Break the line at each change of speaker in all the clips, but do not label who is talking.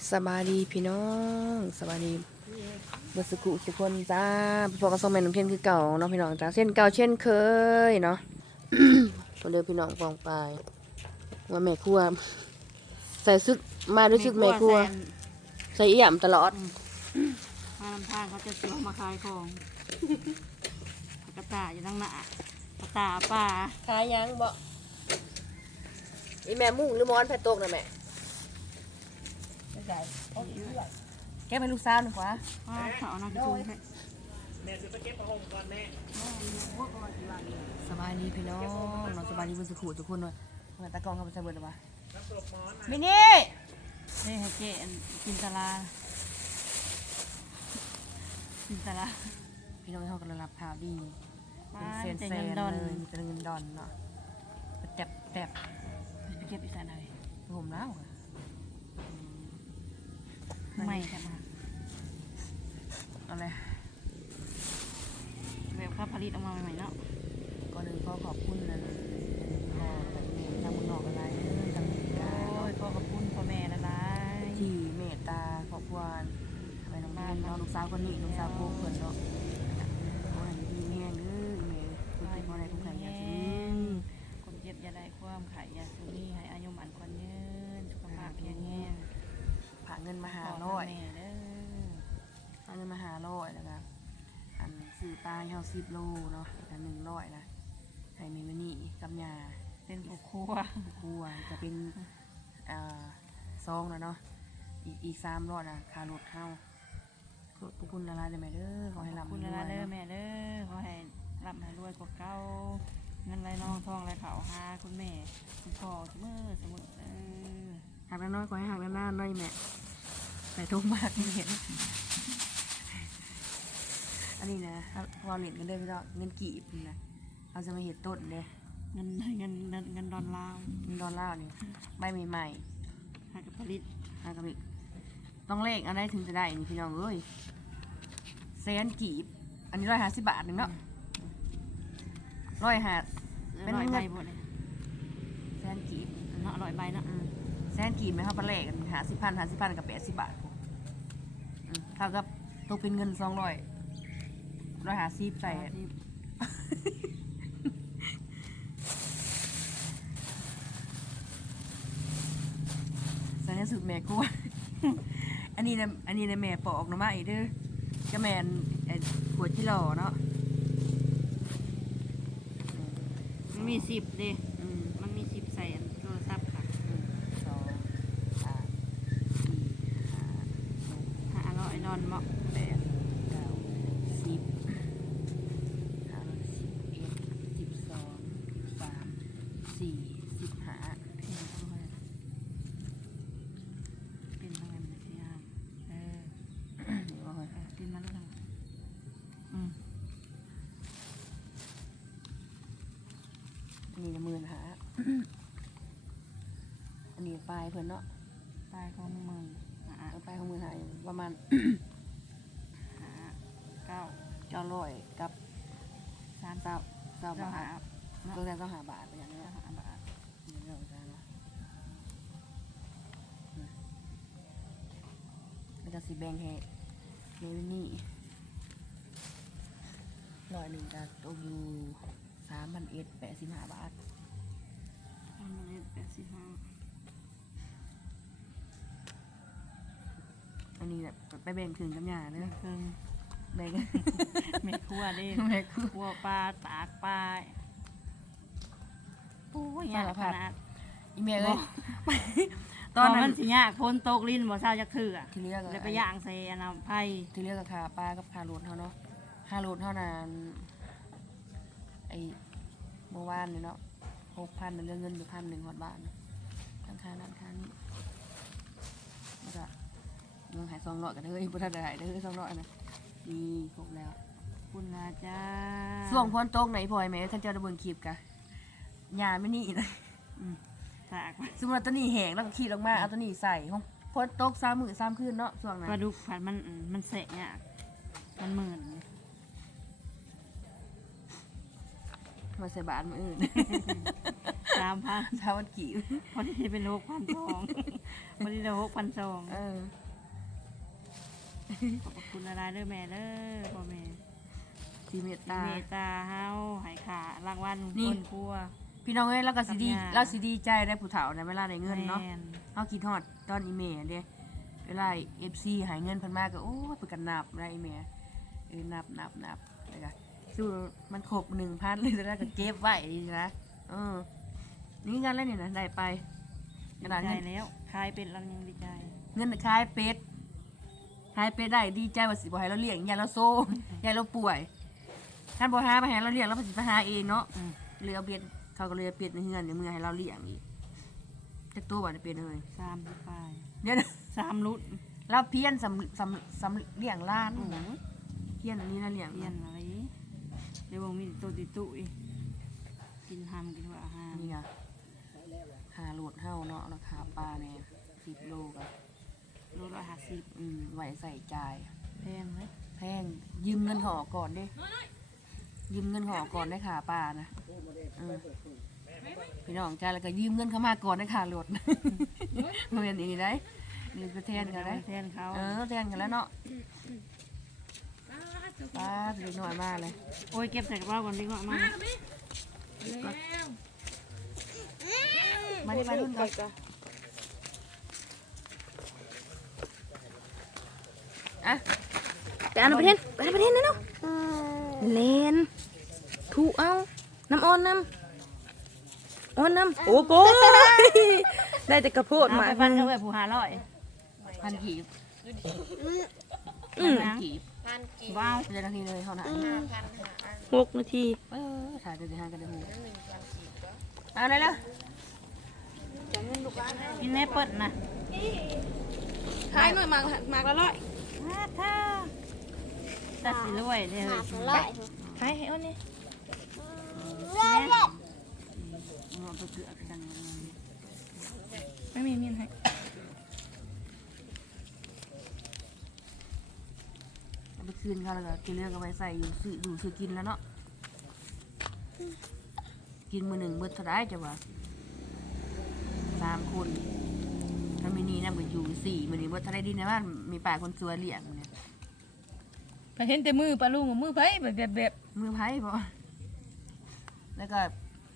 สบายดีพี่น้องสบายดีเบอร์สกุทุกคนจ้าพวกกระสองแม่น้ำเทียนคือเก่าเนาะพี่น้องจ้าเช่นเก่าเช่นเคยเนาะ คนเดิมพี่น้องฟองไปว่าแม่ครัวใส่ซึกมาด้วยซึกแม่ครัวใส่เอี่ยมตลอด
มาลำทางเขาจะเสียวมาขายของกระตายอยู่ตั้งหน้ากระตาป่า
ขายยังบ่อีแม่มุ่งหรือมอนแพตกนะแม่ไม่ใช่แกเป็นลูกสาวหนึ่งกว่า
เขาเอานักจุ้งให้
แม่จะไปเก็บผ้าห่มก่อนแม่
สบายดีพี่น้องนอนสบายดีบนสุขุทุกคนเลยเหมือนตะกองเขาไปใส่เบิร์ดหรือเปล่ามินี่
นี่ให้เจ๊กินตะลากินตะลา
พี่น้องเขากำลังรับข่าวดีเป็นเซนเลยมีแต่เงินดอนเนาะแตบ
ไปเก็บอีกแต่ไหน
ผมแล้ว
ไม่ค่ะมา
อะไร
แบบข้าวผลิตออกมาใหม่ๆเนาะ
ก่อนหนึ่งก็ขอบคุณนะพ่อทางเมืองนอกอะไรทางอเมริกา
ก็ขอบคุณพ่อแม่ละลาย
ที่เมตตาครอบครัวไปน้องบ้านน้องลูกสาวคนนี้ลูกสาวโก้เพื่อนเนาะขอให้ดีแห้งเด้อแม่คุณเป็นคนใดคุณใครอยากจะ
คนเจ็บอย่าได้ความไข่ยาสูบนี่ให้อายุมันคนยืนสุขภาพแข็งแรง
ผ่าเงินมาหาร้อยผ่าเงินมาหาร้อยแล้วก็อันซื้อปลาเฮา10 โลเนาะแต่100นะให้มีมันนี่กับยา
เป็นครัว
จะเป็นซองแล้วเนาะอีก300นะค่ารถเฮาขอบคุณละลายเลยแม่เด้อขอให้ร่ำ
คุณละลายเด้อแม่เด้อขอให้ร่ำให้รวยกว่าเก่าเงินไหลน้องทองไหลเขาหาคุณแม่คุณพ่อเสมอ
หักน้อยขอให้หักน้าน้อยแม่ใส่ทุ่งมากเห็นอันนี้นะพอเหรียญกันได้พี่น้องเงินกีบนะเราจะมาเห็นต้นเลย
เงินดอลลาร์
นี่ใบใหม่
หากผลิต
หากผลิตต้องเลขอันไหนถึงจะได้นี่พี่น้องเอ้ยแสนกีบอันนี้150 บาทหนึ่งเนาะ
เป็น100 ใบหมดเลย
แสนกีบ
เนาะ100 ใบเนาะ
แสนกีบไหมครับปลาแหลก50,000กับ80 บาทเท่ากับตกเป็นเงิน150ใส่ใส่ในสุดแม่กูอันนี้นะแม่ปอกน้ำมาอีกเด้อก็แม่ขวดที่หล่อเนาะ
มันมี10ดิมันมี10ใส่โทรศัพท์ค่ะ
2 3 4
500 ดอลเนาะ
8 9 10 11 12 13 14 15
เป็นทางไงมันยากกินมาแล้วทาง
นี่ละ10,000หาอันนี้ปลายเพื่อนเนาะ
ปลายของมือ
ปลายของมือหายประมาณ900กับ320 บาทตัวแทน25 บาทอย่างนี้5 บาทนี่เราจะเนาะมันจะสีแบงแฮเมนี่100จะตกอยู่3,185 บาทอันนี้แบบไปแบ่งถึงกับหยาเนอะแบ่ง
แม่ครัวดิครัวปลาตากปลาปูยากขนาด
อีเมลเลย
ตอนนั้นสิยากพ้นโต๊ะลิ้นบ่เช้าจะถือ
ที่เรียก
เลยไปย่างใส่น้ำไผ่
ที่เรียกราคาปลากับคารูทเท่าเนาะคารูทเท่านั้นไอเมื่อวานนี่เนาะ6,000เรื่องเงินอยู่1,100 บาททั้งค่านั้นค่านี้แล้วก็เงินหาย200กันเฮ้ยพุทธได้เด้อ200นะดีครบแล้ว
คุณอาจา
ส่วงพ้นโต๊ะไหนพลอยไหมท่านเจ้าระเบิดคลิปกะยาไม่นี่เลยสมมติตัวนี้แห้งแล้วก็ขีดลงมาเอาตัวนี้ใส่ห้องพ้นโต๊ะ3 มื้อ 3 คืนเนาะส่วงนั้น
ปลาดุกผัดมันเสะเนี่ยมันเหมือน
มาใส่บาทมื้ออื่น
3,000
ชาวมันกี่
พอดีเป็น6,200พอดีได้6,200
เออ
ขอบคุณหลายๆเด้อแม่เด้อพ่อแม่
สีเมตตา
เมตตาเฮาให้ค่ารางวัล
นี่
คนครัว
พี่น้องเอ้ยเราก็สิดี
ทำงาน
เราสิดีใจได้ผู้เฒ่าในเวลาได้เงินเนาะ
แม่น
เฮาคิดฮอดตอนอีเมลเด้เวลา FC หายเงินเพิ่นมาก็โอ้ยเพิ่นก็นับได้อีเมลนับแล้วก็สู้มันครบ 1,000 เลยแล้วก็เก็บไว้ดีนะนี่งานแล้วนี่นะได้ไปกระดาษ
ดีใจ
เงิน
แล้วคลายเป็นเรายังดีใจ
เงินขายเป็ดได้ดีใจว่าสิบ่ให้เราเลี้ยงยายเราโซ่ ยายเราป่วยท่านบ่หามาให้เราเลี้ยงเราสิไปหาเองเนาะเรือเบียดเขาก็เลยเป็ดในเฮือนในเมืองให้เราเลี้ยงอีกจักตัวบ่ได้เป็นเลย
3 ป้าย
เดี๋ยวนะ
3 รุ่น
เราเพี้ยนสำเลี้ยงล้านเพี้ยนอันนี้นะเลี้ยง
เรียนอะไรเดี๋ยวบ่มีตัวติตุอีกกินหำกินว่าอาหาร
นี่ไงค่าโหลดเฮาเนาะราคาปลาเนี่ย10 โลก็
โลละ50
ไว้ใส่จ่าย
แพงไหม
แพงยืมเงินห่อก่อนดิยืมเงินห่อก่อนได้ค่าปลานะพี่น้องจ้าแล้วก็ยืมเงินเขามาก่อนได้ค่ารถเรียนอีกได้เรียนไปแทนกันได้
แทนเขา
แทนกันแล้วเนาะปลาเล็กน้อยมากเลย
โอ้ยเก็บใส่กระเป๋าก่อนดีกว่ามา
มาดิมารุ่นก่อนอ่ะ
ไปเอาน้ำประเทศนะเนาะเลนถูกเอาน้ำอ้อนน้ำโอ้โหได้แต่กระโพด
เอา
มา
ไปฟันเขาแบบผู้500
พันกีบ
นะ
กีบ
ว้าว
เดี๋ยวนาทีเลยเท่านั้น
6 นาที
ถ่ายเดี๋ยวจะหากันได้หูเอาเลยละ
กินแม่เปิดนะ
ขายหน่อยมากละร้อย
ถ้าตัดสิรวยเลย
ขายให้อ้อนนี่
เอาไปเกลือกัน
ไม่มีมีนให้
เอาไปคืนเขาแล้วก็กินเรื่องเอาไปใส่อยู่ซื้อกินแล้วเนาะกินมือหนึ่งเบิดเท่าไรจะว่า3 คนถ้ามีนี่นั่นก็อยู่4มือนี้เบิดเท่าไรดีนะว่ามีป่าคนสวยเลี้ยงเนี่ย
ไปเห็นแต่มือปลาลุงกับมือไผ่แบบ
มือไผ่บ่แล้วก็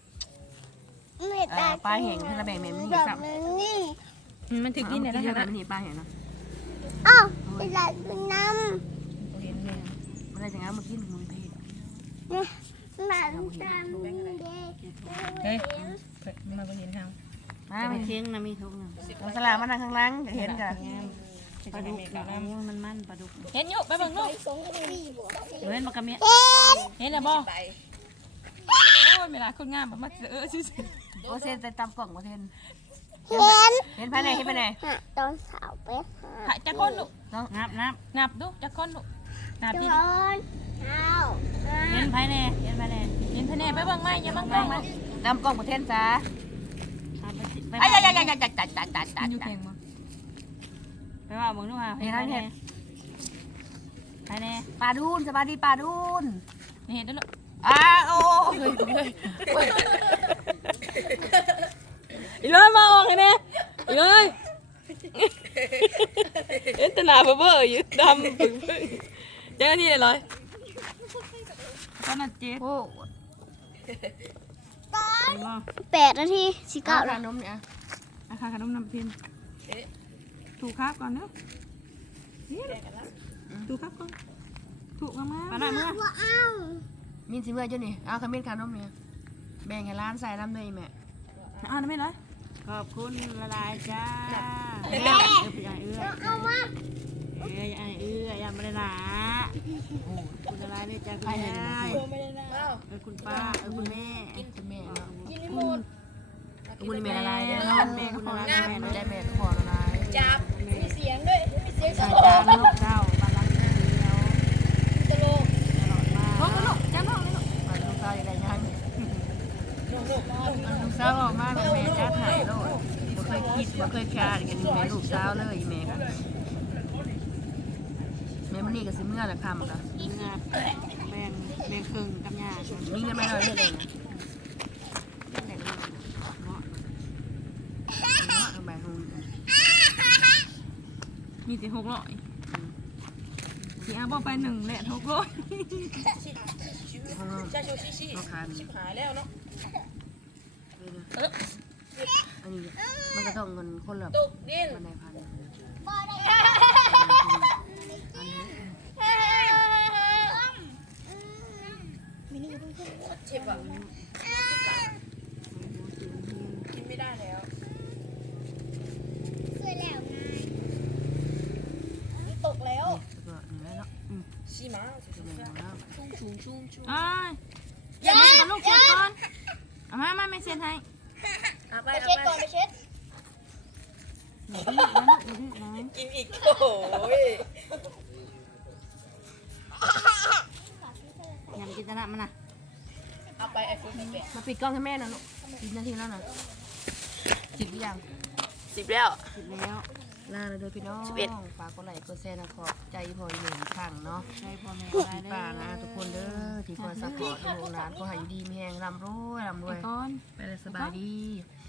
ปลาแห้งถ้าเราแบ่งแม่มันนี่ซ้ำ
มันถึงกินได้แล้ว
เนาะ
นะ
มันนี่ปลาแห้งเนาะ
อ้าวไปหลับน้
มันอะไรจังงั้นมากินมือเพศ
ำหลับน้ำเด็ก
เฮ้ยมาไปเห็นเขา
มา
ไม่
ไม่
เค้งนะมีทุกนะ
เราสลามานั่งข้างหล่างจะเห็นจ้ะ
ปลาดุกมันปลาดุก
เห็นอยู่ไปเบิ่งลูก
เว้นมากระเมีย
เห็นแล้วบ่โอ้ยเวลาคนงามมาซื่อ
โอเซนแต่ตามกล่องโอเซน
เห็น
เห็นภายในเห็นภายใน
ตอนสาวไปหา
ๆหายจักคนลูก
นับ
ดูจักคนลูกนับ
ต
ดิ
อนเช้า
เห็นภายใน
เห็นทะเลไปเบิ่งไหมอย่าเบิ่งไหม
ตามกล่องโอเซนจ้า
ไป
ไอ้ยัยจัด
อยู่แข่งบ่
ไปว่ามึงดูฮะภายใน
ปลาดูนสบายดีปลาดูน
นี่เห็นเด้อลูก
โอ้
อีเลยมาออกให้แน่อีเลยเอ็นตนาเบ้ออยู่ดำปึ้งเจ้านี่เลย
ตอนนั้นเจ๊
โอ้
8 นาทีสิ
ก้า
เก้าว
ขนมเนี่ย
อาคาขนมน้ำพินถูกครับก่อนเนาะถูกครับก่อนถูกมากๆปลาหน่อยมั้ย
ว่าอ้าว
มินสิเมื่อเจ้านี่เอาขมิ้นขนมเนี่ยแบ่งให้ร้านใส่น้ำด้วยแม่
อ่านไม่เลยขอบคุณละลายจ้าเอื้อเอื้อ
เอามา
ยังไม่ได้หนาคุณละลายเลยจ้าคุณยายคุณป้าคุณแม่
คุณแม่เนาะ
กินให้หมด
คุณแม่ละลายเด้อ
แม่คุณละลาย
แม่ได้แม่ก็พอละลาย
จับมีเสียงด้วยมีเสียง
ใส่จานลูกเจ้าบาลังเดียว
ตลก
ตลอดมา
ลูกลูกจ้าลูกลูกลูกสาวยังไงยังลูกสาวออกมาแม่จ้าถ่ายโลดบ่เคยคิดบ่เคยคาดกันแม่ลูกสาวเลยแม่กันแม่มันนี่ก็สิเมื่อละคำละ
งาแบ่งครึ่งกับยา
มีเงินไม่น้อยเท่าไหร่นะ
มีแต่600สิเอาบ่ไป1แหละ600
ห้องนอน
ใช่ชูชิชิ
ห้องคาน
ชิบหายแล้วเนาะ
อันนี้มันก็ต้องเงินคนละ
ตุกดิน
บันไดพัน
เจ็บอ่ะกินไม่ได้แล้ว
สวยแล้วไงตกแล้ว
ก็หนึ่งแล้วเนาะ
ชิมา
จะเป็นแล้ว
อ้ายอย่าเล่นกับลูกเช็ดก่อนเอามาไม่เช็ดให้
เอาไป
ไป
เอา
เช็ด
ไป
ก่อนไปเช็ด
กินอีกโอ้โห
อย่าไปกินตะนะมันนะ
เอาไปไอโฟนแปด
มาปิดกล้องให้แม่นะลูก10 นาทีแล้วนะ10หรือยัง
10แล้ว
กินแล้ว
ลาเลยเด้อพี่น้องฝากกดไลค์กดแชร์นะขอบใจพออีกหนึ่งครั้งเนาะ
ใช่พ่อแม่
พี่
ได้
ป้านะทุกคนเด้อที่คอยซัพพอร์ตลูกหลานก็ให้อยู่ดีมีแรงร่ำรวย
ไปก่อน
ไปเลยสบายดี